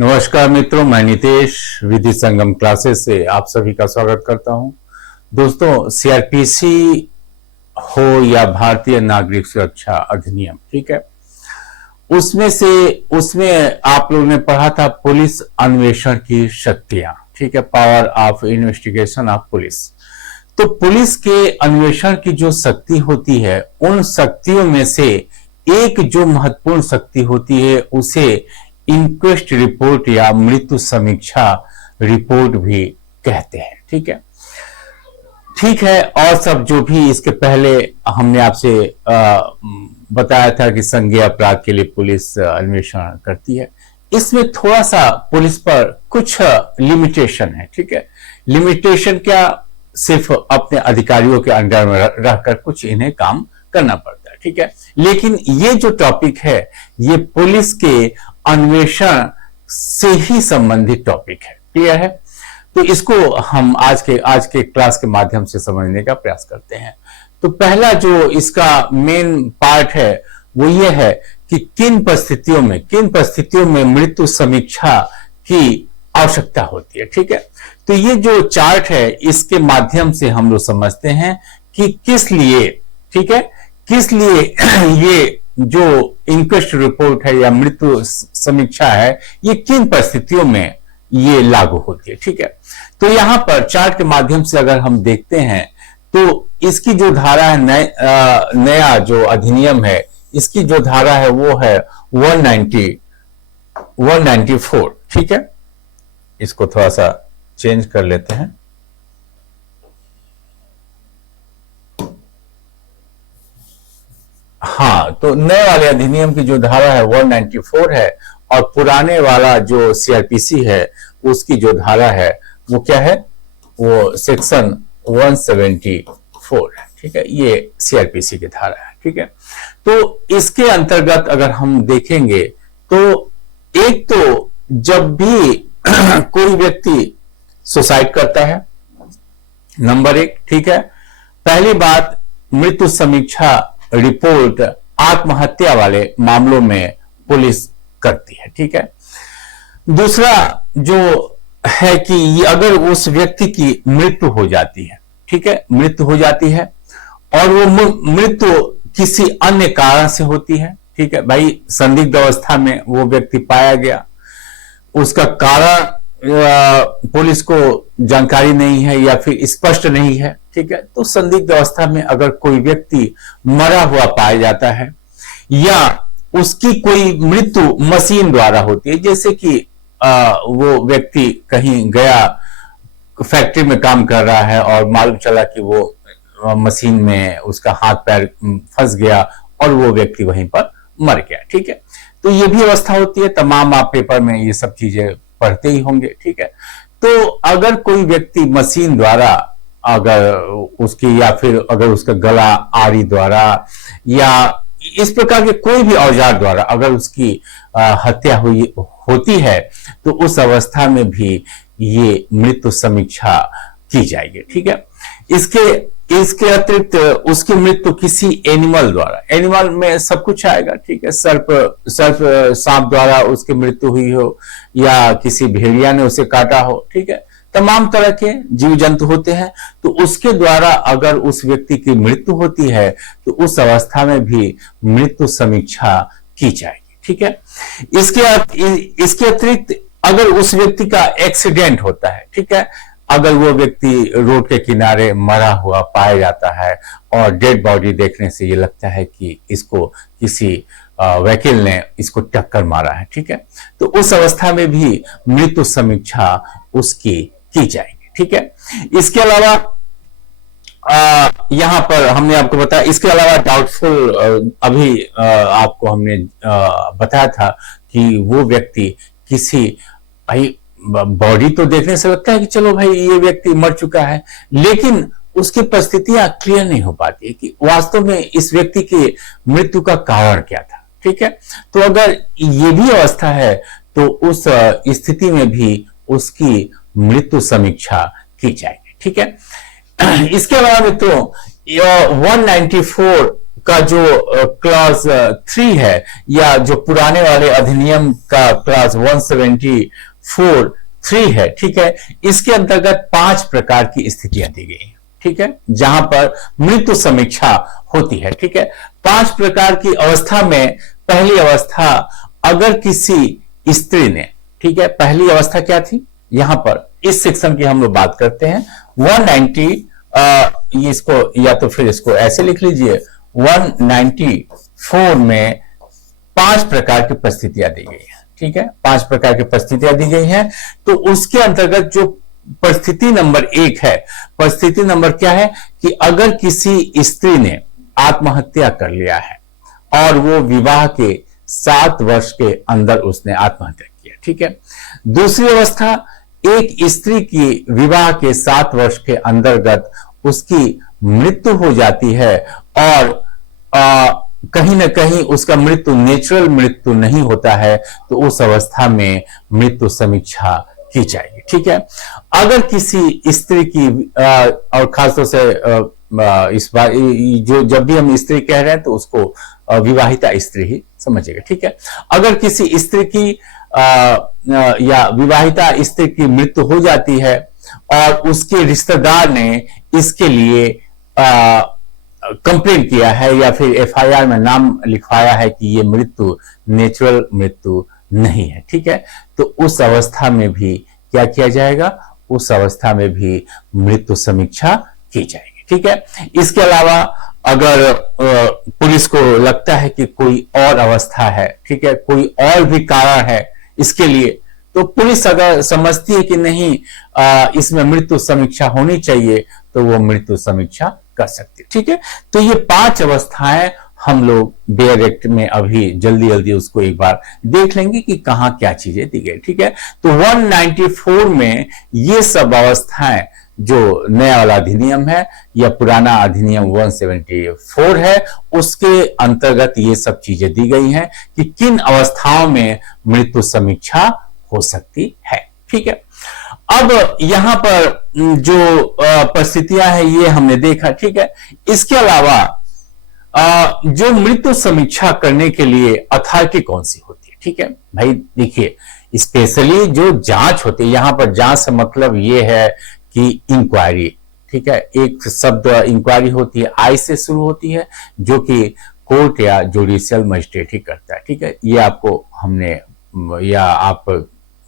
नमस्कार मित्रों, मैं नितेश विधि संगम क्लासेस से आप सभी का स्वागत करता हूं। दोस्तों, सीआरपीसी हो या भारतीय नागरिक सुरक्षा अधिनियम, ठीक है, उसमें आप लोगों ने पढ़ा था पुलिस अन्वेषण की शक्तियां, ठीक है, power of investigation of police. तो पुलिस के अन्वेषण की जो शक्ति होती है, उन शक्तियों में से एक जो महत्वपूर्ण शक्ति होती है उसे इंक्वेस्ट रिपोर्ट या मृत्यु समीक्षा रिपोर्ट भी कहते हैं। ठीक है। और सब जो भी इसके पहले हमने आपसे बताया था कि संज्ञेय अपराध के लिए पुलिस अन्वेषण करती है, इसमें थोड़ा सा पुलिस पर कुछ लिमिटेशन है। ठीक है, लिमिटेशन क्या, सिर्फ अपने अधिकारियों के अंडर में रहकर कुछ इन्हें काम करना पड़ता है। ठीक है, लेकिन ये जो टॉपिक है ये पुलिस के अन्वेषण से ही संबंधित टॉपिक है। क्लियर है? तो इसको हम आज के क्लास के माध्यम से समझने का प्रयास करते हैं। तो पहला जो इसका मेन पार्ट है वो ये है कि किन परिस्थितियों में मृत्यु समीक्षा की आवश्यकता होती है। ठीक है, तो ये जो चार्ट है इसके माध्यम से हम लोग समझते हैं कि किस लिए, ठीक है, किस लिए ये जो इंक्वेस्ट रिपोर्ट है या मृत्यु समीक्षा है ये किन परिस्थितियों में ये लागू होती है। ठीक है, तो यहां पर चार्ट के माध्यम से अगर हम देखते हैं तो इसकी जो धारा है, नया जो अधिनियम है, इसकी जो धारा है वो है 194। ठीक है, इसको थोड़ा सा चेंज कर लेते हैं। हाँ, तो नए वाले अधिनियम की जो धारा है 194 है और पुराने वाला जो सीआरपीसी है उसकी जो धारा है वो क्या है, वो सेक्शन 174 है। ठीक है, ये सीआरपीसी की धारा है। ठीक है, तो इसके अंतर्गत अगर हम देखेंगे तो एक तो जब भी कोई व्यक्ति सुसाइड करता है, नंबर एक, ठीक है, पहली बात मृत्यु समीक्षा रिपोर्ट आत्महत्या वाले मामलों में पुलिस करती है। ठीक है, दूसरा जो है कि अगर उस व्यक्ति की मृत्यु हो जाती है, ठीक है, मृत्यु हो जाती है और वो मृत्यु किसी अन्य कारण से होती है, ठीक है, भाई संदिग्ध अवस्था में वो व्यक्ति पाया गया, उसका कारण पुलिस को जानकारी नहीं है या फिर स्पष्ट नहीं है, ठीक है, तो संदिग्ध अवस्था में अगर कोई व्यक्ति मरा हुआ पाया जाता है या उसकी कोई मृत्यु मशीन द्वारा होती है, जैसे कि वो व्यक्ति कहीं गया, फैक्ट्री में काम कर रहा है और मालूम चला कि वो मशीन में उसका हाथ पैर फंस गया और वो व्यक्ति वहीं पर मर गया। ठीक है, तो ये भी अवस्था होती है, तमाम आप पेपर में ये सब चीजें पढ़ते ही होंगे। ठीक है, तो अगर कोई व्यक्ति मशीन द्वारा अगर उसकी या फिर अगर उसका गला आरी द्वारा या इस प्रकार के कोई भी औजार द्वारा अगर उसकी हत्या होती है तो उस अवस्था में भी ये मृत्यु समीक्षा की जाएगी। ठीक है, इसके अतिरिक्त उसकी मृत्यु किसी एनिमल द्वारा, एनिमल में सब कुछ आएगा। ठीक है, सांप द्वारा उसकी मृत्यु हुई हो या किसी भेड़िया ने उसे काटा हो, ठीक है, तमाम तरह के जीव जंतु होते हैं, तो उसके द्वारा अगर उस व्यक्ति की मृत्यु होती है तो उस अवस्था में भी मृत्यु समीक्षा की जाएगी। ठीक है, इसके अतिरिक्त अगर उस व्यक्ति का एक्सीडेंट होता है, ठीक है, अगर वो व्यक्ति रोड के किनारे मरा हुआ पाया जाता है और डेड बॉडी देखने से ये लगता है कि इसको किसी वकील ने इसको टक्कर मारा है, ठीक है, तो उस अवस्था में भी मृत्यु समीक्षा उसकी की जाएगी। ठीक है, इसके अलावा यहां पर हमने आपको बताया, इसके अलावा डाउटफुल अभी आपको हमने बताया था कि वो व्यक्ति किसी, भाई बॉडी तो देखने से लगता है कि चलो भाई ये व्यक्ति मर चुका है, लेकिन उसकी परिस्थितियां क्लियर नहीं हो पाती है कि वास्तव में इस व्यक्ति की मृत्यु का कारण क्या था। ठीक है, तो अगर ये भी अवस्था है तो उस स्थिति में भी उसकी मृत्यु समीक्षा की जाएगी। ठीक है, इसके अलावा मित्रों 194 का जो क्लॉज 3 है या जो पुराने वाले अधिनियम का क्लॉज 174(3) है, ठीक है, इसके अंतर्गत 5 प्रकार की स्थितियां दी गई हैं, ठीक है, जहां पर मृत्यु समीक्षा होती है, ठीक है। 5 प्रकार की अवस्था में पहली अवस्था, अगर किसी स्त्री ने, ठीक है, पहली अवस्था क्या थी, यहां पर इस सेक्शन की हम लोग बात करते हैं 190, इसको या तो फिर इसको ऐसे लिख लीजिए, 194 में 5 प्रकार की परिस्थितियां दी गई है, ठीक है, 5 प्रकार की परिस्थितियां दी गई हैं। तो उसके अंतर्गत जो परिस्थिति नंबर 1 है, परिस्थिति नंबर क्या है कि अगर किसी स्त्री ने आत्महत्या कर लिया है और वो विवाह के 7 वर्ष के अंदर उसने आत्महत्या किया, ठीक है। दूसरी अवस्था, एक स्त्री की विवाह के 7 वर्ष के अंतर्गत उसकी मृत्यु हो जाती है और कहीं ना कहीं उसका मृत्यु नेचुरल मृत्यु नहीं होता है, तो उस अवस्था में मृत्यु समीक्षा की जाएगी, ठीक है। अगर किसी स्त्री की और खासतौर से इस बार जो जब भी हम स्त्री कह रहे हैं तो उसको विवाहिता स्त्री ही समझिएगा, ठीक है। अगर किसी स्त्री की या विवाहिता स्त्री की मृत्यु हो जाती है और उसके रिश्तेदार ने इसके लिए कंप्लेन किया है या फिर एफआईआर में नाम लिखवाया है कि ये मृत्यु नेचुरल मृत्यु नहीं है, ठीक है, तो उस अवस्था में भी क्या किया जाएगा, उस अवस्था में भी मृत्यु समीक्षा की जाएगी, ठीक है। इसके अलावा अगर पुलिस को लगता है कि कोई और अवस्था है, ठीक है, कोई और भी कारण है इसके लिए, तो पुलिस अगर समझती है कि नहीं इसमें मृत्यु समीक्षा होनी चाहिए, तो वो मृत्यु समीक्षा कर सकती है, ठीक है। तो ये 5 अवस्थाएं हम लोग बेयर एक्ट में अभी जल्दी जल्दी उसको एक बार देख लेंगे कि कहां क्या चीजें दी गई, ठीक है। तो 194 में ये सब अवस्थाएं जो नया वाला अधिनियम है या पुराना अधिनियम 174 है, उसके अंतर्गत ये सब चीजें दी गई हैं कि किन अवस्थाओं में मृत्यु समीक्षा हो सकती है, ठीक है। अब यहां पर जो परिस्थितियां हैं ये हमने देखा, ठीक है। इसके अलावा जो मृत्यु समीक्षा करने के लिए अथॉरिटी कौन सी होती है, ठीक है भाई। देखिए, स्पेशली जो जांच होती है, यहां पर जांच से मतलब ये है कि इंक्वायरी, ठीक है, एक शब्द इंक्वायरी होती है, आई से शुरू होती है, जो कि कोर्ट या जुडिशियल मजिस्ट्रेट ही करता है, ठीक है। ये आपको हमने या आप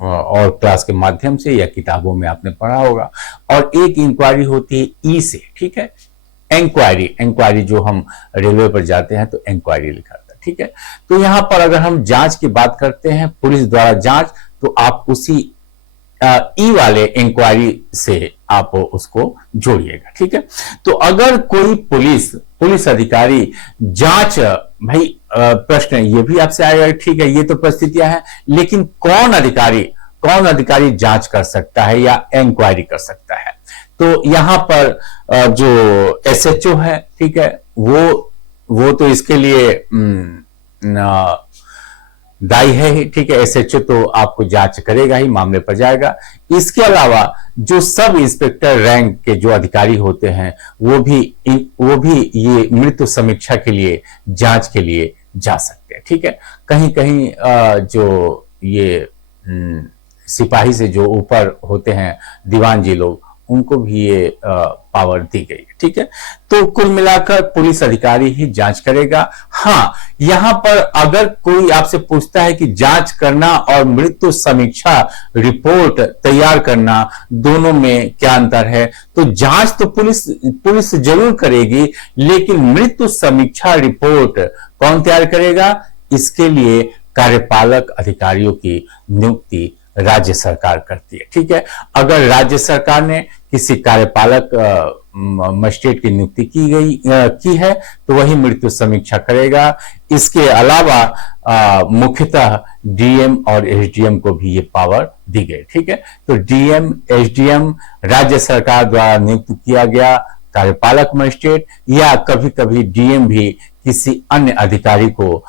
और क्लास के माध्यम से या किताबों में आपने पढ़ा होगा। और एक इंक्वायरी होती है ई से, ठीक है, इंक्वायरी जो हम रेलवे पर जाते हैं तो इंक्वायरी लिखा था, ठीक है। तो यहां पर अगर हम जांच की बात करते हैं, पुलिस द्वारा जांच, तो आप उसी ई वाले इंक्वायरी से आप उसको जोड़िएगा, ठीक है। तो अगर कोई पुलिस अधिकारी जांच, भाई प्रश्न ये भी आपसे आएगा, ठीक है, ये तो परिस्थितियां हैं, लेकिन कौन अधिकारी जांच कर सकता है या इंक्वायरी कर सकता है। तो यहां पर जो एसएचओ है, ठीक है, वो तो इसके लिए दायी है ही, ठीक है। एसएचओ तो आपको जांच करेगा ही, मामले पर जाएगा। इसके अलावा जो सब इंस्पेक्टर रैंक के जो अधिकारी होते हैं, वो भी ये मृत्यु समीक्षा के लिए, जांच के लिए जा सकते हैं, ठीक है। कहीं कहीं जो ये सिपाही से जो ऊपर होते हैं दीवान जी लोग, उनको भी ये पावर दी गई है, ठीक है। तो कुल मिलाकर पुलिस अधिकारी ही जांच करेगा। हाँ, यहां पर अगर कोई आपसे पूछता है कि जांच करना और मृत्यु समीक्षा रिपोर्ट तैयार करना, दोनों में क्या अंतर है, तो जांच तो पुलिस जरूर करेगी, लेकिन मृत्यु समीक्षा रिपोर्ट कौन तैयार करेगा, इसके लिए कार्यपालक अधिकारियों की नियुक्ति राज्य सरकार करती है, ठीक है। अगर राज्य सरकार ने किसी कार्यपालक मजिस्ट्रेट की नियुक्ति की है, तो वही मृत्यु समीक्षा करेगा। इसके अलावा मुख्यतः डीएम और एसडीएम को भी ये पावर दी गई, ठीक है। तो डीएम, एसडीएम राज्य सरकार द्वारा नियुक्त किया गया कार्यपालक मजिस्ट्रेट, या कभी कभी डीएम भी किसी अन्य अधिकारी को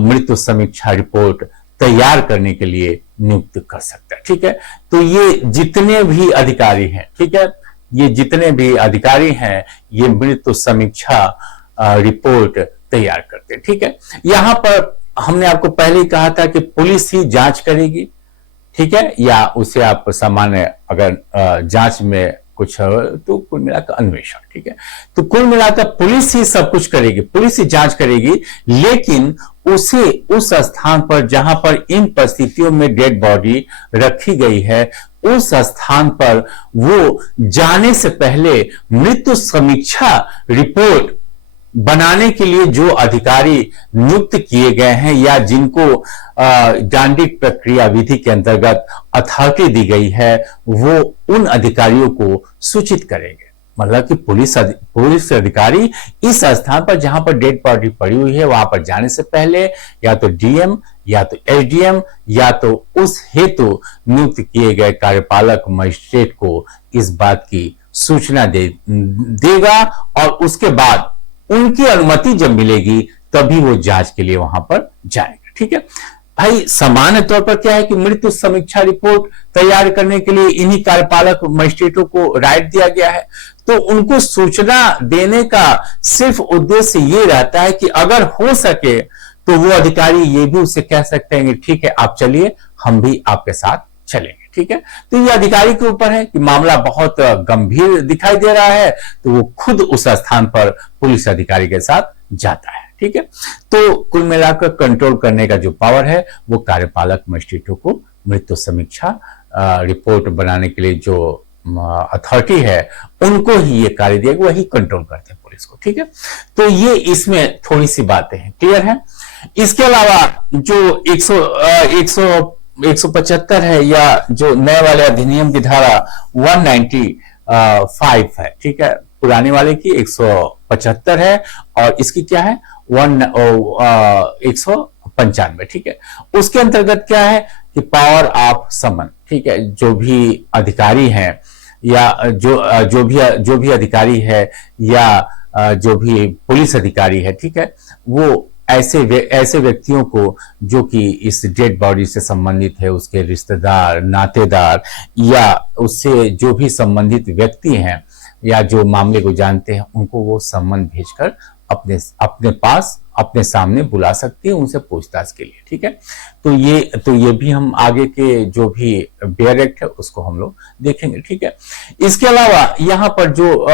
मृत्यु समीक्षा रिपोर्ट तैयार करने के लिए नियुक्त कर सकता है, ठीक है। तो ये जितने भी अधिकारी हैं, ठीक है, ये जितने भी अधिकारी हैं, ये मृत्यु समीक्षा रिपोर्ट तैयार करते हैं। ठीक है, यहां पर हमने आपको पहले ही कहा था कि पुलिस ही जांच करेगी, ठीक है, या उसे आप सामान्य अगर जांच में कुछ है तो कुल मिलाकर अन्वेषण। ठीक है, तो कुल मिलाकर पुलिस ही सब कुछ करेगी, पुलिस ही जांच करेगी, लेकिन उसे उस स्थान पर जहां पर इन परिस्थितियों में डेड बॉडी रखी गई है, उस स्थान पर वो जाने से पहले मृत्यु समीक्षा रिपोर्ट बनाने के लिए जो अधिकारी नियुक्त किए गए हैं या जिनको डांडिक प्रक्रिया विधि के अंतर्गत अथॉरिटी दी गई है, वो उन अधिकारियों को सूचित करेंगे। मतलब कि पुलिस अधिकारी इस स्थान पर जहां पर डेड बॉडी पड़ी हुई है, वहां पर जाने से पहले या तो डीएम या तो एसडीएम या तो उस हेतु नियुक्त किए गए कार्यपालक मजिस्ट्रेट को इस बात की सूचना देगा और उसके बाद उनकी अनुमति जब मिलेगी तभी वो जांच के लिए वहां पर जाएगा। ठीक है भाई, सामान्य तौर पर क्या है कि मृत्यु समीक्षा रिपोर्ट तैयार करने के लिए इन्हीं कार्यपालक मजिस्ट्रेटों को राइट दिया गया है, तो उनको सूचना देने का सिर्फ उद्देश्य ये रहता है कि अगर हो सके तो वो अधिकारी ये भी उससे कह सकते हैं कि ठीक है आप चलिए, हम भी आपके साथ चलेंगे। ठीक है, तो ये अधिकारी के ऊपर है कि मामला बहुत गंभीर दिखाई दे रहा है तो वो खुद उस स्थान पर पुलिस अधिकारी के साथ जाता है। ठीक है, तो कुल मिलाकर कंट्रोल करने का जो पावर है वो कार्यपालक मजिस्ट्रेटों को मृत्यु समीक्षा रिपोर्ट बनाने के लिए जो अथॉरिटी है उनको ही ये कार्य दिया, वही कंट्रोल करते हैं पुलिस को। ठीक है, तो ये इसमें थोड़ी सी बातें हैं, क्लियर है। इसके अलावा जो 175 है या जो नए वाले अधिनियम की धारा 195 है, ठीक है, पुराने वाले की 175 है और इसकी क्या है 195। ठीक है, उसके अंतर्गत क्या है कि पावर ऑफ समन, ठीक है, जो भी अधिकारी हैं या जो भी अधिकारी है या जो भी पुलिस अधिकारी है, ठीक है, वो ऐसे व्यक्तियों को जो कि इस डेड बॉडी से संबंधित है, उसके रिश्तेदार, नातेदार या उससे जो भी संबंधित व्यक्ति हैं या जो मामले को जानते हैं, उनको वो सम्मन भेजकर अपने पास अपने सामने बुला सकती है उनसे पूछताछ के लिए। ठीक है, तो ये भी हम आगे के जो भी बेयर एक्ट है उसको हम लोग देखेंगे। ठीक है, इसके अलावा यहाँ पर जो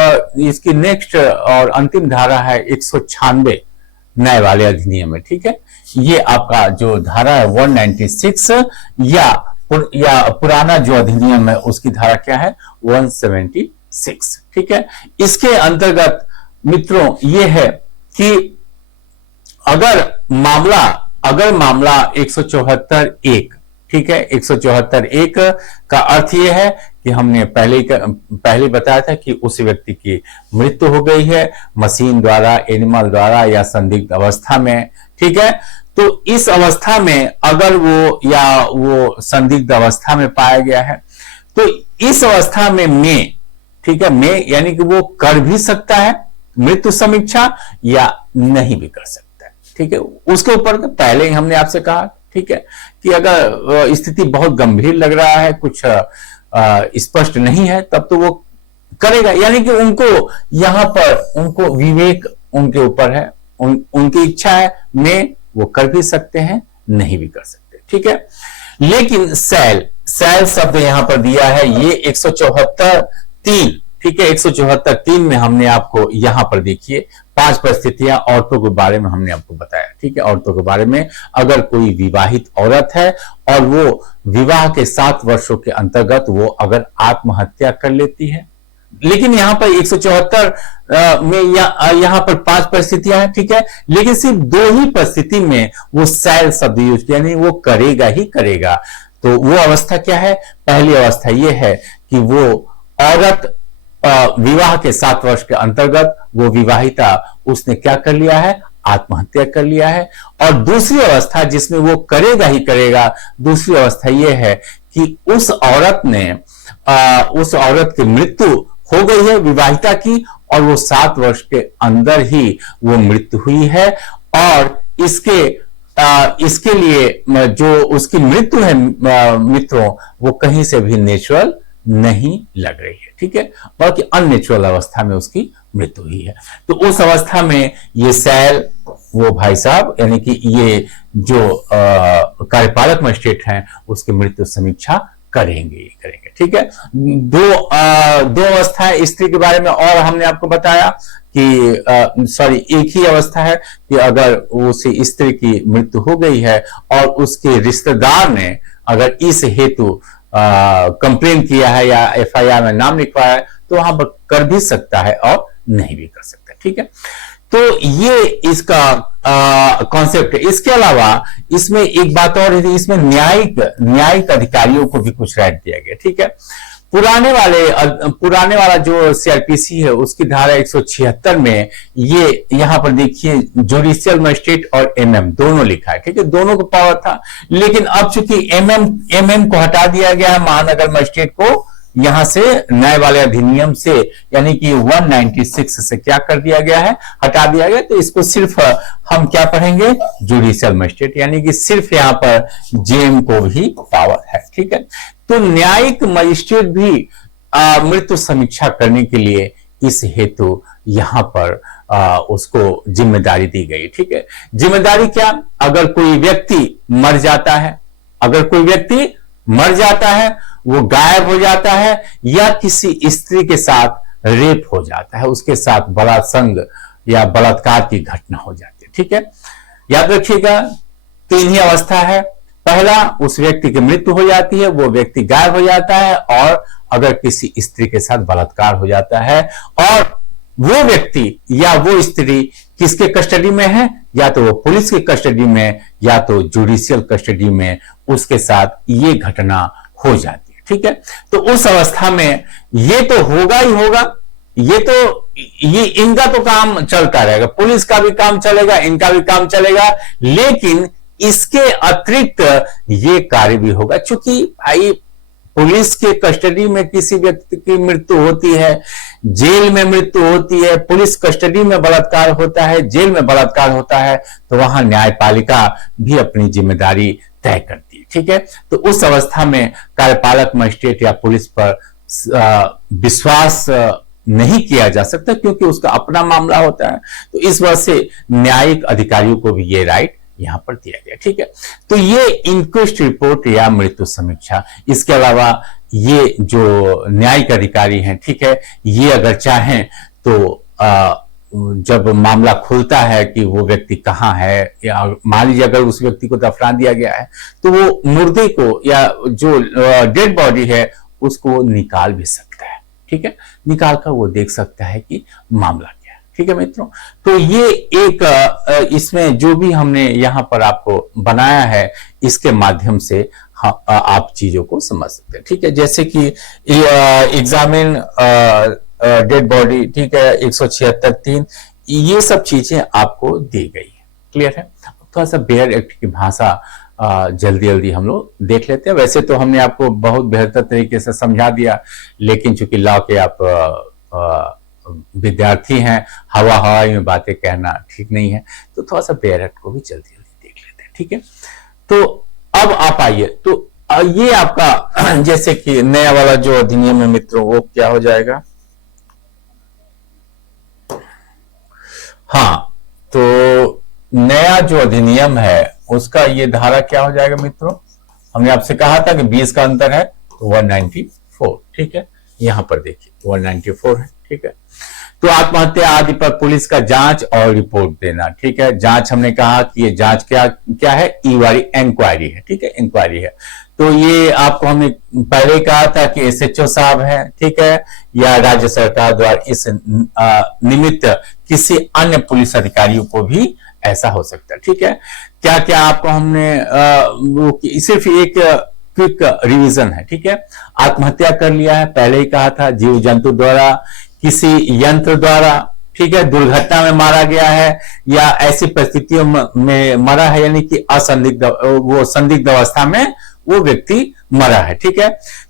इसकी नेक्स्ट और अंतिम धारा है 196 नए वाले अधिनियम में। ठीक है, ये आपका जो धारा है 196 या पुराना जो अधिनियम है उसकी धारा क्या है 176। ठीक है, इसके अंतर्गत मित्रों ये है कि अगर मामला 174(1), ठीक है, 174(1) का अर्थ यह है कि हमने पहले बताया था कि उस व्यक्ति की मृत्यु हो गई है मशीन द्वारा, एनिमल द्वारा या संदिग्ध अवस्था में। ठीक है, तो इस अवस्था में अगर वो संदिग्ध अवस्था में पाया गया है तो इस अवस्था में ठीक है, यानी कि वो कर भी सकता है मृत्यु समीक्षा या नहीं भी कर सकता है। ठीक है, उसके ऊपर पहले ही हमने आपसे कहा, ठीक है, कि अगर स्थिति बहुत गंभीर लग रहा है, कुछ स्पष्ट नहीं है, तब तो वो करेगा, यानी कि यहां पर उनको विवेक उनके ऊपर है, उनकी इच्छा है में वो कर भी सकते हैं, नहीं भी कर सकते। ठीक है, लेकिन सेल शब्द यहां पर दिया है, ये 174(3), ठीक है, 174(3) में हमने आपको यहां पर देखिए 5 परिस्थितियां औरतों के बारे में हमने आपको बताया। ठीक है, औरतों के बारे में अगर कोई विवाहित औरत है और वो विवाह के 7 वर्षों के अंतर्गत वो अगर आत्महत्या कर लेती है, लेकिन यहां पर 174 में यहां पर 5 परिस्थितियां हैं। ठीक है, लेकिन सिर्फ 2 ही परिस्थिति में वो सेल शब्द यूज किया, नहीं वो करेगा ही करेगा। तो वो अवस्था क्या है, पहली अवस्था ये है कि वो औरत विवाह के 7 वर्ष के अंतर्गत वो विवाहिता उसने क्या कर लिया है, आत्महत्या कर लिया है। और दूसरी अवस्था जिसमें वो करेगा ही करेगा, दूसरी अवस्था ये है कि उस औरत की मृत्यु हो गई है विवाहिता की और वो 7 वर्ष के अंदर ही वो मृत्यु हुई है और इसके लिए जो उसकी मृत्यु है मित्रों, वो कहीं से भी नेचुरल नहीं लग रही है। ठीक है, बल्कि अननेचुरल अवस्था में उसकी मृत्यु हुई है। तो उस अवस्था में ये सेल वो भाई साहब यानी कि ये जो कार्यपालक मजिस्ट्रेट हैं उसकी मृत्यु समीक्षा करेंगे। ठीक है। दो अवस्थाएं स्त्री के बारे में और हमने आपको बताया कि सॉरी एक ही अवस्था है कि अगर उसी स्त्री की मृत्यु हो गई है और उसके रिश्तेदार ने अगर इस हेतु कंप्लेन किया है या एफआईआर में नाम लिखवाया है तो वहां पर कर भी सकता है और नहीं भी कर सकता। ठीक है। तो ये इसका कॉन्सेप्ट है। इसके अलावा इसमें एक बात और है, इसमें न्यायिक अधिकारियों को भी कुछ राइट दिया गया। ठीक है। पुराने वाला जो सीआरपीसी है उसकी धारा 176 में ये यहां पर देखिए जुडिशियल मजिस्ट्रेट और एमएम दोनों लिखा है। ठीक है। दोनों को पावर था, लेकिन अब चूंकि एमएम को हटा दिया गया है, महानगर मजिस्ट्रेट को यहां से न्याय वाले अधिनियम से यानी कि 196 से क्या कर दिया गया है, हटा दिया गया। तो इसको सिर्फ हम क्या पढ़ेंगे, जुडिशियल मजिस्ट्रेट, यानी कि सिर्फ यहां पर जेएम को भी पावर है। ठीक है। तो न्यायिक मजिस्ट्रेट भी मृत्यु समीक्षा करने के लिए इस हेतु यहां पर उसको जिम्मेदारी दी गई। ठीक है। जिम्मेदारी क्या, अगर कोई व्यक्ति मर जाता है, वो गायब हो जाता है या किसी स्त्री के साथ रेप हो जाता है, उसके साथ बलात्संग या बलात्कार की घटना हो जाती है। ठीक है। याद रखिएगा 3 ही अवस्था है। पहला, उस व्यक्ति की मृत्यु हो जाती है, वो व्यक्ति गायब हो जाता है, और अगर किसी स्त्री के साथ बलात्कार हो जाता है और वो व्यक्ति या वो स्त्री किसके कस्टडी में है, या तो वो पुलिस की कस्टडी में या तो जुडिशियल कस्टडी में, उसके साथ ये घटना हो जाती है। ठीक है। तो उस अवस्था में ये तो होगा ही होगा, ये इनका तो काम चलता रहेगा, पुलिस का भी काम चलेगा, इनका भी काम चलेगा, लेकिन इसके अतिरिक्त ये कार्य भी होगा। चूंकि भाई पुलिस के कस्टडी में किसी व्यक्ति की मृत्यु होती है, जेल में मृत्यु होती है, पुलिस कस्टडी में बलात्कार होता है, जेल में बलात्कार होता है, तो वहां न्यायपालिका भी अपनी जिम्मेदारी तय करती है। ठीक है। तो उस अवस्था में कार्यपालक मजिस्ट्रेट या पुलिस पर विश्वास नहीं किया जा सकता, क्योंकि उसका अपना मामला होता है। तो इस वजह से न्यायिक अधिकारियों को भी ये राइट यहां पर दिया गया। ठीक है। तो ये इंक्वेस्ट रिपोर्ट या मृत्यु समीक्षा, इसके अलावा ये जो न्यायिक अधिकारी हैं, ठीक है, ये अगर चाहें तो जब मामला खुलता है कि वो व्यक्ति कहां है, या मान लीजिए अगर उस व्यक्ति को दफना दिया गया है, तो वो मुर्दे को या जो डेड बॉडी है उसको निकाल भी सकता है। ठीक है। निकाल कर वो देख सकता है कि मामला क्या है। ठीक है मित्रों। तो ये एक इसमें जो भी हमने यहां पर आपको बनाया है, इसके माध्यम से आप चीजों को समझ सकते हैं। ठीक है। जैसे कि एग्जामिन डेड बॉडी, ठीक है, 176(3), ये सब चीजें आपको दी गई है। क्लियर है। थोड़ा सा बेयर एक्ट की भाषा जल्दी हम लोग देख लेते हैं। वैसे तो हमने आपको बहुत बेहतर तरीके से समझा दिया, लेकिन चूंकि लॉ के आप विद्यार्थी हैं, हवा में बातें कहना ठीक नहीं है, तो थोड़ा सा बेयर एक्ट को भी जल्दी देख लेते हैं। ठीक है। तो अब आप आइए, तो ये आपका जैसे कि नया वाला जो अधिनियम है मित्रों, वो क्या हो जाएगा। हाँ, तो नया जो अधिनियम है उसका ये धारा क्या हो जाएगा मित्रों। हमने आपसे कहा था कि 20 का अंतर है, तो 194। ठीक है। यहां पर देखिए 194 है। ठीक है। तो आत्महत्या आदि पर पुलिस का जांच और रिपोर्ट देना। ठीक है। जांच हमने कहा कि ये जांच क्या है, इंक्वायरी है। ठीक है। इंक्वायरी है। तो ये आपको हमने पहले कहा था कि एसएचओ साहब है, ठीक है, या राज्य सरकार द्वारा इस निमित्त किसी अन्य पुलिस अधिकारियों को भी ऐसा हो सकता है। ठीक है। क्या क्या आपको हमने सिर्फ एक क्विक रिवीजन है। ठीक है। आत्महत्या कर लिया है, पहले ही कहा था, जीव जंतु द्वारा, किसी यंत्र द्वारा, ठीक है, दुर्घटना में मारा गया है, या ऐसी परिस्थितियों में मरा है, यानी कि संदिग्ध अवस्था में वो व्यक्ति मरा है। ठीक है।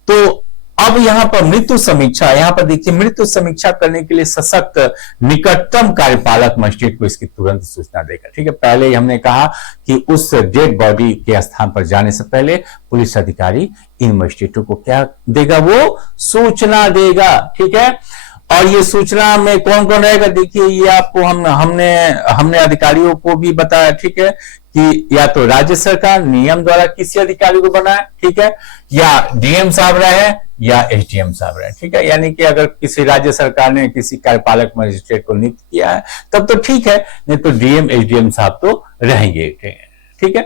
तो अब यहां पर मृत्यु समीक्षा, यहां पर देखिए मृत्यु समीक्षा करने के लिए सशक्त निकटतम कार्यपालक मजिस्ट्रेट को इसकी तुरंत सूचना देगा। ठीक है। पहले ही हमने कहा कि उस डेड बॉडी के स्थान पर जाने से पहले पुलिस अधिकारी इन मजिस्ट्रेटों को क्या देगा, वो सूचना देगा। ठीक है। और ये सूचना में कौन कौन रहेगा, देखिए ये आपको हमने अधिकारियों को भी बताया, ठीक है, कि या तो राज्य सरकार नियम द्वारा किसी अधिकारी को बनाए, ठीक है, या डीएम साहब रहे या एसडीएम साहब रहे, ठीक है। यानी कि अगर किसी राज्य सरकार ने किसी कार्यपालक मजिस्ट्रेट को नियुक्त किया है तब तो ठीक है, नहीं तो डीएम एसडीएम साहब तो रहेंगे, ठीक है।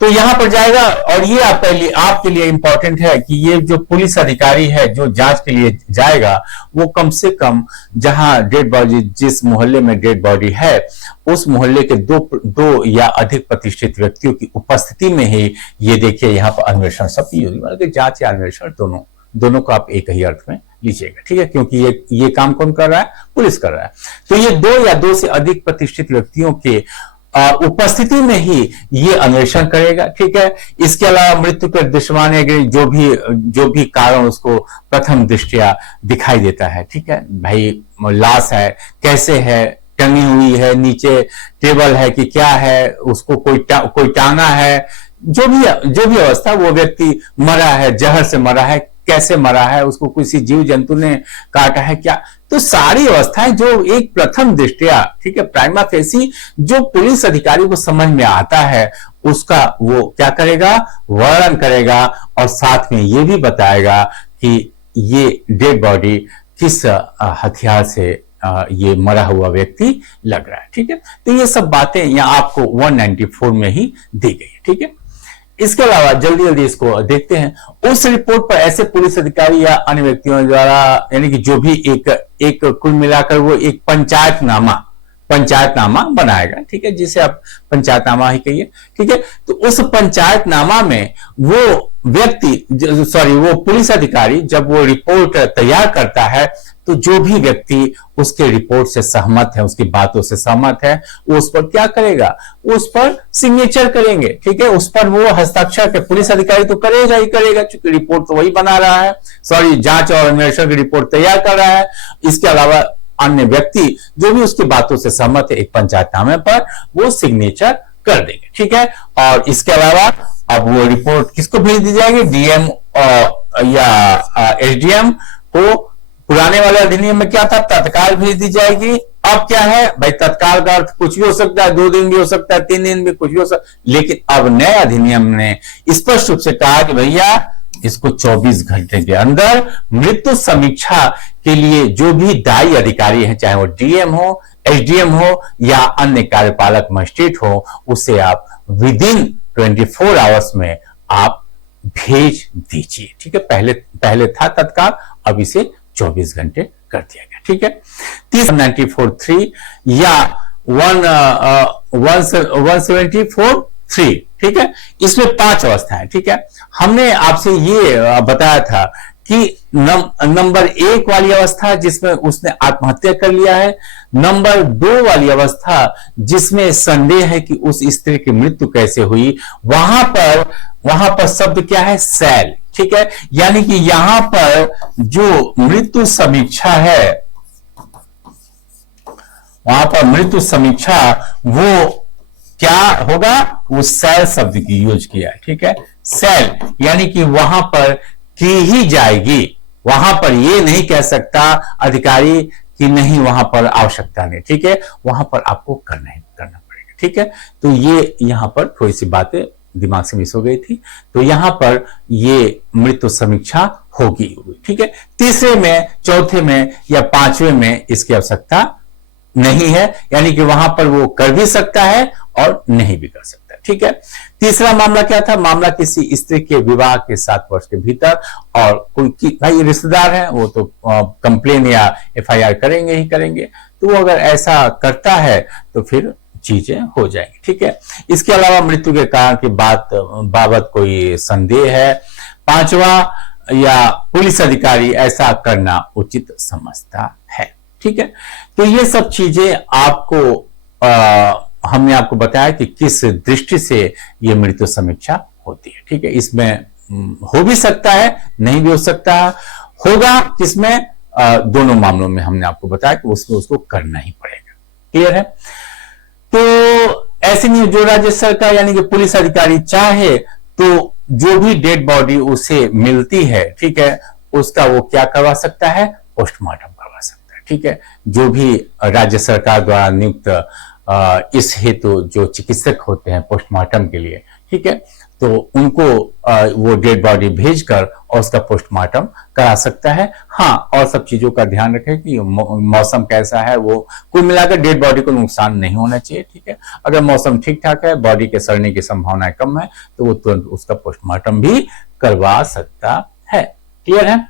तो यहां पर जाएगा, और ये आपके लिए इंपॉर्टेंट है कि ये जो पुलिस अधिकारी है जो जांच के लिए जाएगा, वो कम से कम जहां डेड बॉडी, जिस मोहल्ले में डेड बॉडी है, उस मोहल्ले के दो या अधिक प्रतिष्ठित व्यक्तियों की उपस्थिति में ही, ये देखिए यहाँ पर अन्वेषण शब्द यूज, मतलब जांच या अन्वेषण दोनों को आप एक ही अर्थ में लीजिएगा, ठीक है, क्योंकि ये काम कौन कर रहा है, पुलिस कर रहा है। तो ये दो से अधिक प्रतिष्ठित व्यक्तियों के उपस्थिति में ही ये अन्वेषण करेगा, ठीक है। इसके अलावा मृत्यु के दृश्यमान जो भी कारण उसको प्रथम दृष्टया दिखाई देता है, ठीक है, भाई लाश है, कैसे है, टंगी हुई है, नीचे टेबल है कि क्या है, उसको कोई टांगा है, जो भी अवस्था, वो व्यक्ति मरा है, जहर से मरा है, कैसे मरा है, उसको किसी जीव जंतु ने काटा है क्या, तो सारी अवस्थाएं जो एक प्रथम दृष्टया, ठीक है, प्राइमा फेसी जो पुलिस अधिकारी को समझ में आता है, उसका वो क्या करेगा, वर्णन करेगा, और साथ में ये भी बताएगा कि ये डेड बॉडी किस हथियार से ये मरा हुआ व्यक्ति लग रहा है, ठीक है। तो ये सब बातें यहाँ आपको 194 में ही दी गई है, ठीक है। इसके अलावा जल्दी इसको देखते हैं। उस रिपोर्ट पर ऐसे पुलिस अधिकारी या अन्य व्यक्तियों द्वारा, यानी कि जो भी एक कुल मिलाकर वो एक पंचायतनामा बनाएगा, ठीक है, जिसे आप पंचायतनामा ही कहिए, ठीक है। तो उस पंचायतनामा में वो पुलिस अधिकारी जब वो रिपोर्ट तैयार करता है, तो जो भी व्यक्ति उसके रिपोर्ट से सहमत है, उसकी बातों से सहमत है, वो उस पर क्या करेगा, उस पर सिग्नेचर करेंगे, ठीक है, उस पर वो हस्ताक्षर के पुलिस अधिकारी तो करेगा ही करेगा, क्योंकि रिपोर्ट तो वही बना रहा है, जांच और अन्वेषण की रिपोर्ट तैयार कर रहा है। इसके अलावा अन्य व्यक्ति जो भी उसकी बातों से सहमत है, एक पंचायतनामे पर वो सिग्नेचर कर देंगे, ठीक है। और इसके अलावा अब वो रिपोर्ट किसको भेज दी जाएगी, डीएम या एसडीएम को। पुराने वाले अधिनियम में क्या था, तत्काल भेज दी जाएगी। अब क्या है भाई, तत्काल का अर्थ कुछ भी हो सकता है, 2 दिन भी हो सकता है, 3 दिन भी, कुछ भी हो सकता है। लेकिन अब नए अधिनियम ने स्पष्ट रूप से कहा कि भैया इसको 24 घंटे के अंदर मृत्यु समीक्षा के लिए जो भी दायी अधिकारी है, चाहे वो डीएम हो, एसडीएम हो या अन्य कार्यपालक मजिस्ट्रेट हो, उसे आप विदिन 24 आवर्स में आप भेज दीजिए, ठीक है। पहले था तत्काल, अब इसे 24 घंटे कर दिया गया, ठीक है। 194(3) या 174(3), ठीक है, इसमें 5 अवस्थाएं, ठीक है। हमने आपसे ये बताया था कि नंबर 1 वाली अवस्था जिसमें उसने आत्महत्या कर लिया है, नंबर 2 वाली अवस्था जिसमें संदेह है कि उस स्त्री की मृत्यु कैसे हुई, वहां पर शब्द क्या है, सेल, ठीक है। यानी कि यहां पर जो मृत्यु समीक्षा है, वहां पर मृत्यु समीक्षा वो क्या होगा, वो सेल शब्द की यूज किया है, ठीक है। सेल यानी कि वहां पर की ही जाएगी, वहां पर ये नहीं कह सकता अधिकारी कि नहीं वहां पर आवश्यकता नहीं, ठीक है, वहां पर आपको करना पड़ेगा, ठीक है। तो ये यहां पर थोड़ी सी बातें दिमाग से मिस हो गई थी, तो यहां पर ये मृत्यु समीक्षा होगी, ठीक है। तीसरे में, चौथे में या 5वें में इसकी आवश्यकता नहीं है, यानी कि वहां पर वो कर भी सकता है और नहीं भी कर सकता, ठीक है। तीसरा मामला क्या था, मामला किसी स्त्री के विवाह के 7 वर्ष के भीतर, और कोई भाई रिश्तेदार है, वो तो कंप्लेन या एफआईआर करेंगे ही करेंगे, तो वो अगर ऐसा करता है तो फिर चीजें हो जाएंगी, ठीक है। इसके अलावा मृत्यु के कारण की बाबत कोई संदेह है। 5वां, या पुलिस अधिकारी ऐसा करना उचित समझता है, ठीक है। तो ये सब चीजें आपको हमने आपको बताया कि किस दृष्टि से ये मृत्यु समीक्षा होती है, ठीक है। इसमें हो भी सकता है, नहीं भी हो सकता है, होगा किसमें, दोनों मामलों में हमने आपको बताया कि उसमें उसको करना ही पड़ेगा, क्लियर है। तो ऐसे नहीं, जो राज्य सरकार यानी कि पुलिस अधिकारी चाहे तो जो भी डेड बॉडी उसे मिलती है, ठीक है, उसका वो क्या करवा सकता है, पोस्टमार्टम करवा सकता है, ठीक है, जो भी राज्य सरकार द्वारा नियुक्त इस हेतु जो चिकित्सक होते हैं पोस्टमार्टम के लिए, ठीक है, तो उनको वो डेड बॉडी भेजकर और उसका पोस्टमार्टम करा सकता है। हाँ, और सब चीजों का ध्यान रखें कि मौसम कैसा है, वो कुल मिलाकर डेड बॉडी को नुकसान नहीं होना चाहिए, ठीक है। अगर मौसम ठीक ठाक है, बॉडी के सड़ने की संभावनाएं कम है, तो वो तुरंत उसका पोस्टमार्टम भी करवा सकता है। क्लियर है?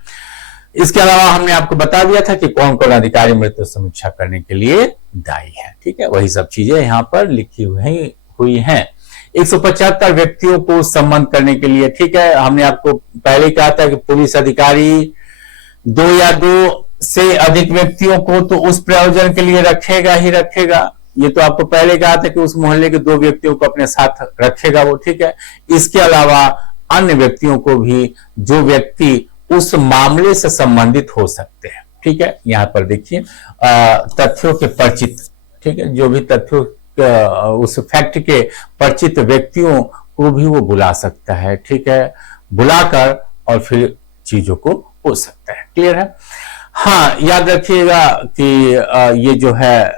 इसके अलावा हमने आपको बता दिया था कि कौन कौन अधिकारी मृत्यु समीक्षा करने के लिए दायी है, ठीक है। वही सब चीजें यहाँ पर लिखी हुई हैं। 175 व्यक्तियों को सम्मान करने के लिए, ठीक है, हमने आपको पहले कहा था कि पुलिस अधिकारी 2 या 2 से अधिक व्यक्तियों को तो उस प्रयोजन के लिए रखेगा ही रखेगा। ये तो आपको पहले कहा था कि उस मोहल्ले के 2 व्यक्तियों को अपने साथ रखेगा वो, ठीक है। इसके अलावा अन्य व्यक्तियों को भी, जो व्यक्ति उस मामले से संबंधित हो सकते हैं, ठीक है। यहां पर देखिए तथ्यों के परिचित, ठीक है, जो भी तथ्यों उस फैक्ट के परिचित व्यक्तियों को भी वो बुला सकता है, ठीक है, बुलाकर और फिर चीजों को हो सकता है। क्लियर है? हाँ, याद रखिएगा कि ये जो है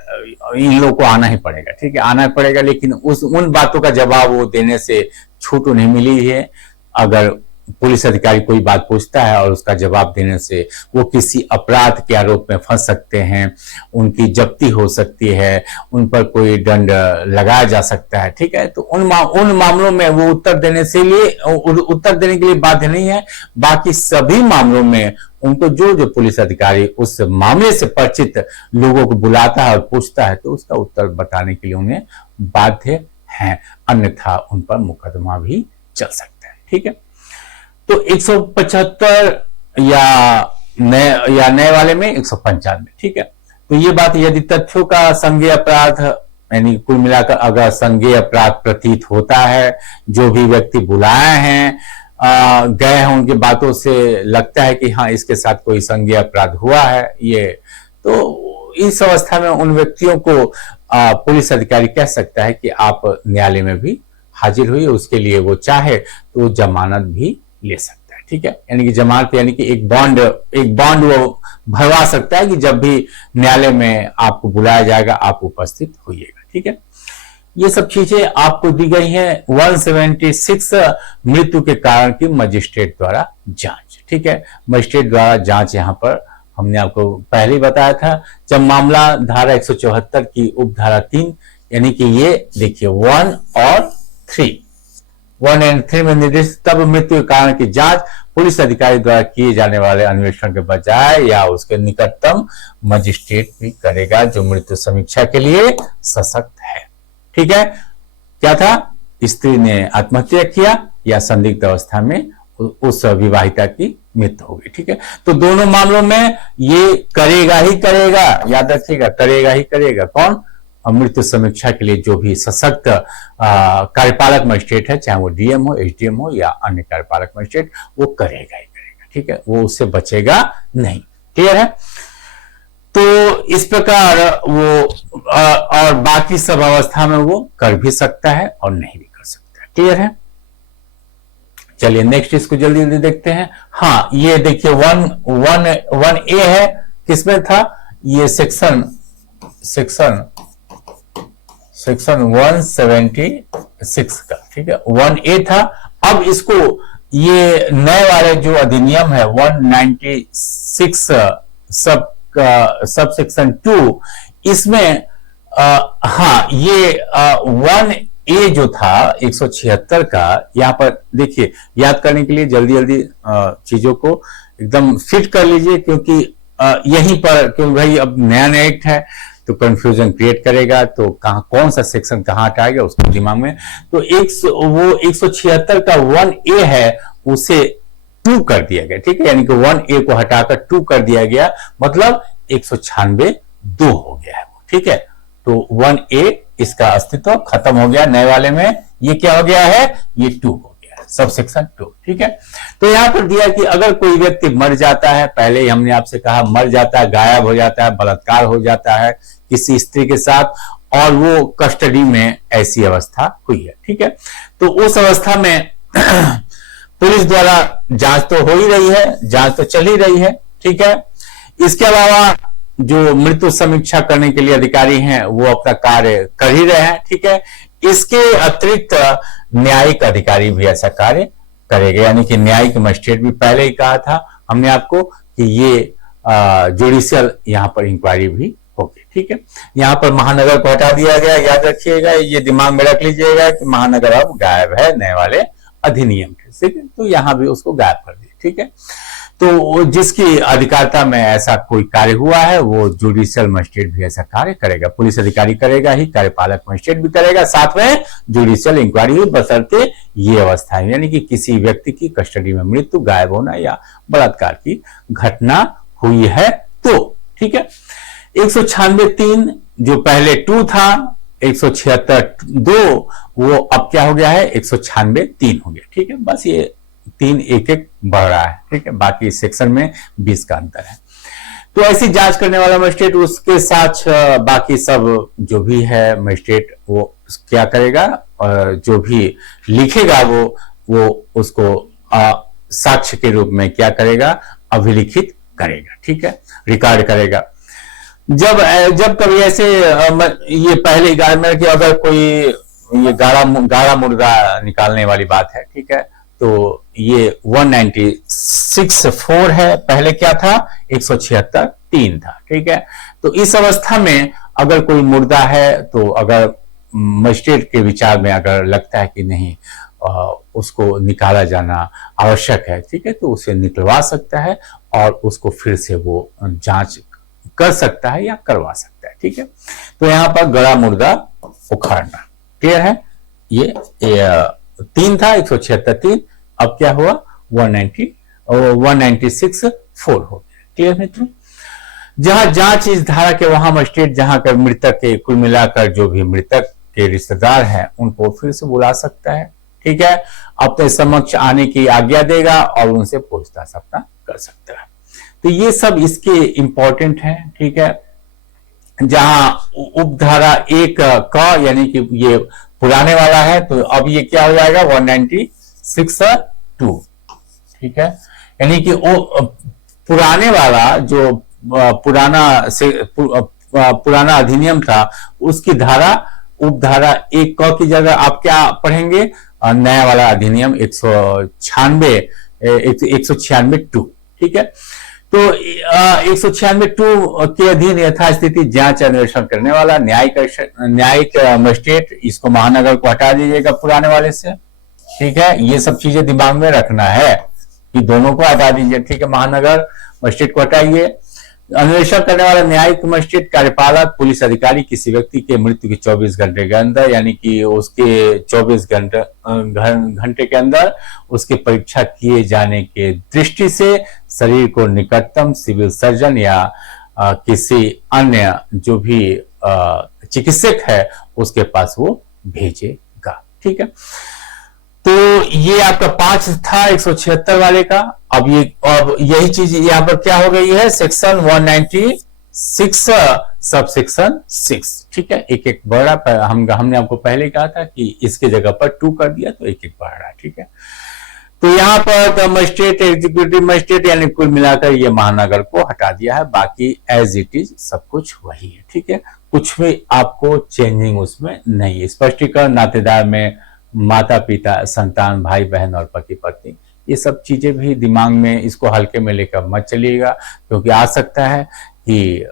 इन लोगों को आना ही पड़ेगा, ठीक है, आना ही पड़ेगा, लेकिन उन बातों का जवाब वो देने से छूट नहीं मिली है। अगर पुलिस अधिकारी कोई बात पूछता है और उसका जवाब देने से वो किसी अपराध के आरोप में फंस सकते हैं, उनकी जब्ती हो सकती है, उन पर कोई दंड लगाया जा सकता है, ठीक है। तो उन मामलों में वो उत्तर देने के लिए बाध्य नहीं है। बाकी सभी मामलों में उनको जो पुलिस अधिकारी उस मामले से परिचित लोगों को बुलाता है और पूछता है, तो उसका उत्तर बताने के लिए उन्हें बाध्य है, अन्यथा उन पर मुकदमा भी चल सकता है, ठीक है। तो 175 या नए वाले में 195, ठीक है। तो ये बात, यदि तथ्यों का संज्ञेय अपराध, यानी कुल मिलाकर अगर संज्ञेय अपराध प्रतीत होता है, जो भी व्यक्ति बुलाए हैं गए हैं, उनकी बातों से लगता है कि हाँ इसके साथ कोई संज्ञेय अपराध हुआ है, ये तो इस अवस्था में उन व्यक्तियों को पुलिस अधिकारी कह सकता है कि आप न्यायालय में भी हाजिर हुई, उसके लिए वो चाहे तो जमानत भी ले सकता है, ठीक है। यानी कि जमानत, यानी कि एक बॉन्ड वो भरवा सकता है कि जब भी न्यायालय में आपको बुलाया जाएगा आप उपस्थित होइएगा, ठीक है। ये सब चीजें आपको दी गई हैं। 176 मृत्यु के कारण की मजिस्ट्रेट द्वारा जांच, ठीक है। मजिस्ट्रेट द्वारा जांच यहाँ पर हमने आपको पहले ही बताया था, जब मामला धारा 174 की उपधारा 3, यानी कि ये देखिए 1 और 3 में निर्दिष्ट तब मृत्यु के कारण की जांच पुलिस अधिकारी द्वारा किए जाने वाले अन्वेषण के बजाय या उसके निकटतम मजिस्ट्रेट भी करेगा, जो मृत्यु समीक्षा के लिए सशक्त है, ठीक है। क्या था? स्त्री ने आत्महत्या किया या संदिग्ध अवस्था में उस विवाहिता की मृत्यु हो गई, ठीक है। तो दोनों मामलों में ये करेगा ही करेगा, याद रखिएगा, करेगा ही करेगा। कौन? मृत्यु समीक्षा के लिए जो भी सशक्त कार्यपालक मजिस्ट्रेट है, चाहे वो डीएम हो, एसडीएम हो या अन्य कार्यपालक मजिस्ट्रेट, वो करेगा ही करेगा, ठीक है, वो उससे बचेगा नहीं। क्लियर है? तो इस प्रकार वो और बाकी सब अवस्था में वो कर भी सकता है और नहीं भी कर सकता है। क्लियर है? चलिए नेक्स्ट इसको जल्दी जल्दी देखते हैं। हाँ, ये देखिए 1A है, किसमें था ये? सेक्शन 176 का, ठीक है, 1A था। अब इसको ये नए वाले जो अधिनियम है 196 सब सेक्शन 2, इसमें हाँ ये 1A जो था 176 का, यहाँ पर देखिए, याद करने के लिए जल्दी जल्दी चीजों को एकदम फिट कर लीजिए, क्योंकि यहीं पर, क्योंकि भाई अब नया एक्ट है तो कंफ्यूजन क्रिएट करेगा, तो कौन सा सेक्शन कहां हटाएगा उसको दिमाग में। तो वो 176 का 1A है, उसे 2 कर दिया गया, ठीक है, यानी कि 1A को हटाकर 2 कर दिया गया, मतलब 196 2 हो गया है, ठीक है। तो 1A इसका अस्तित्व खत्म हो गया, नए वाले में ये क्या हो गया है? ये 2 हो गया है, सब सेक्शन 2, ठीक है। तो यहां पर दिया कि अगर कोई व्यक्ति मर जाता है, पहले ही हमने आपसे कहा मर जाता है, गायब हो जाता है, बलात्कार हो जाता है किसी स्त्री के साथ, और वो कस्टडी में ऐसी अवस्था हुई है, ठीक है। तो उस अवस्था में पुलिस द्वारा जांच तो हो ही रही है, जांच तो चल ही रही है, ठीक है। इसके अलावा जो मृत्यु समीक्षा करने के लिए अधिकारी हैं वो अपना कार्य कर ही रहे हैं, ठीक है। इसके अतिरिक्त न्यायिक अधिकारी भी ऐसा कार्य करेगा, यानी कि न्यायिक मजिस्ट्रेट भी पहले ही कहा था हमने आपको कि ये जुडिशियल यहाँ पर इंक्वायरी भी होगी, ठीक है। यहाँ पर महानगर को हटा दिया गया, याद रखिएगा, ये दिमाग में रख लीजिएगा कि महानगर अब गायब है नए वाले अधिनियम से, ठीक है। तो यहाँ भी उसको गायब कर दिया, ठीक है। तो जिसकी अधिकारिता में ऐसा कोई कार्य हुआ है वो जुडिशियल मजिस्ट्रेट भी ऐसा कार्य करेगा, पुलिस अधिकारी करेगा ही, कार्यपालक मजिस्ट्रेट भी करेगा, साथ में जुडिशियल इंक्वायरी बशर्ते ये अवस्था है, यानी कि किसी व्यक्ति की कस्टडी में मृत्यु, गायब होना या बलात्कार की घटना हुई है तो, ठीक है। 196(3) जो पहले 2 था, 176(2) वो अब क्या हो गया है, 196(3) हो गया, ठीक है। बस ये 3 एक बढ़ रहा है, ठीक है। बाकी सेक्शन में 20 का अंतर है। तो ऐसी जांच करने वाला मजिस्ट्रेट, उसके साथ बाकी सब जो भी है मजिस्ट्रेट वो क्या करेगा, जो भी लिखेगा वो उसको साक्ष्य के रूप में क्या करेगा, अभिलिखित करेगा, ठीक है, रिकॉर्ड करेगा। जब कभी ऐसे ये पहले में कि अगर कोई ये गाढ़ा मुर्दा निकालने वाली बात है, ठीक है, तो ये 196(4) है, पहले क्या था 176(3) था, ठीक है। तो इस अवस्था में अगर कोई मुर्दा है तो अगर मजिस्ट्रेट के विचार में अगर लगता है कि नहीं उसको निकाला जाना आवश्यक है, ठीक है, तो उसे निकलवा सकता है और उसको फिर से वो जांच कर सकता है या करवा सकता है, ठीक है। तो यहां पर गड़ा मुर्दा उखाड़ना क्लियर है। ये 3 था, 176(3), अब क्या हुआ 196(4) हो गया, क्लियर मित्रों। जहां जांच इस धारा के वहां मजिस्ट्रेट जहां कर मृतक के कुल मिलाकर जो भी मृतक के रिश्तेदार हैं उनको फिर से बुला सकता है, ठीक है, अपने समक्ष आने की आज्ञा देगा और उनसे पूछताछ अपना कर सकता है। तो ये सब इसके इंपॉर्टेंट है, ठीक है। जहां उपधारा 1 का यानी कि ये पुराने वाला है तो अब ये क्या हो जाएगा 196(2), ठीक है, यानी कि पुराने वाला जो पुराना अधिनियम था उसकी धारा उपधारा 1 क की जगह आप क्या पढ़ेंगे, नया वाला अधिनियम 196(2), ठीक है। तो 196(2) के अधीन यथास्थिति जांच अन्वेषण करने वाला न्यायिक मजिस्ट्रेट, इसको महानगर को हटा दीजिएगा पुराने वाले से, ठीक है। ये सब चीजें दिमाग में रखना है कि दोनों को हटा दीजिए, ठीक है, महानगर मजिस्ट्रेट को हटाइए। अन्वेषण करने वाला न्यायिक मजिस्ट्रेट, कार्यपालक पुलिस अधिकारी किसी व्यक्ति के मृत्यु के 24 घंटे के अंदर, यानी कि उसके 24 घंटे के अंदर उसकी परीक्षा किए जाने के दृष्टि से शरीर को निकटतम सिविल सर्जन या किसी अन्य जो भी चिकित्सक है उसके पास वो भेजेगा, ठीक है। तो ये आपका 5 था 176 वाले का। अब यही चीज यहां पर क्या हो गई है, सेक्शन 196 सबसेक्शन 6, ठीक है, एक बढ़ा। हमने आपको पहले कहा था कि इसके जगह पर 2 कर दिया तो एक बढ़ रहा है, ठीक है। तो यहाँ पर मजिस्ट्रेट, एग्जीक्यूटिव मजिस्ट्रेट यानी कुल मिलाकर ये महानगर को हटा दिया है, बाकी एज इट इज सब कुछ वही है, ठीक है, कुछ भी आपको चेंजिंग उसमें नहीं है। स्पष्टीकरण नातेदार में माता पिता, संतान, भाई बहन और पति पत्नी, ये सब चीजें भी दिमाग में, इसको हल्के में लेकर मत चलिएगा, क्योंकि आ सकता है कि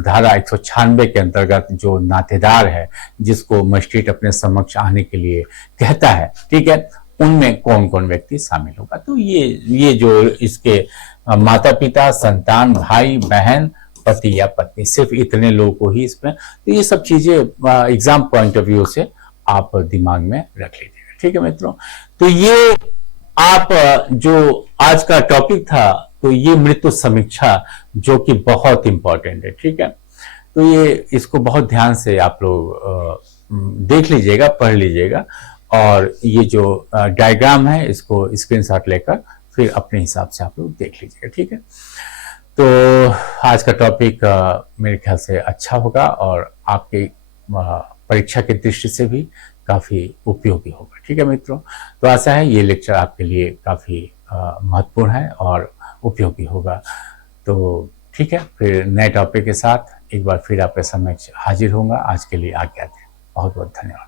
धारा 196 के अंतर्गत जो नातेदार है जिसको मजिस्ट्रेट अपने समक्ष आने के लिए कहता है, ठीक है, उनमें कौन कौन व्यक्ति शामिल होगा। तो ये जो इसके माता पिता, संतान, भाई बहन, पति या पत्नी, सिर्फ इतने लोगों को ही इसमें, तो ये सब चीजें एग्जाम पॉइंट ऑफ व्यू से आप दिमाग में रख लीजिएगा, ठीक है मित्रों। तो ये आप जो आज का टॉपिक था, तो ये मृत्यु समीक्षा जो कि बहुत इंपॉर्टेंट है, ठीक है। तो ये इसको बहुत ध्यान से आप लोग देख लीजिएगा, पढ़ लीजिएगा, और ये जो डायग्राम है इसको स्क्रीनशॉट लेकर फिर अपने हिसाब से आप लोग देख लीजिएगा, ठीक है। तो आज का टॉपिक मेरे ख्याल से अच्छा होगा और आपके परीक्षा की दृष्टि से भी काफी उपयोगी होगा, ठीक है मित्रों। तो आशा है ये लेक्चर आपके लिए काफी महत्वपूर्ण है और उपयोगी होगा। तो ठीक है, फिर नए टॉपिक के साथ एक बार फिर आपके समक्ष हाजिर होऊंगा। आज के लिए आज्ञा दें। बहुत बहुत धन्यवाद।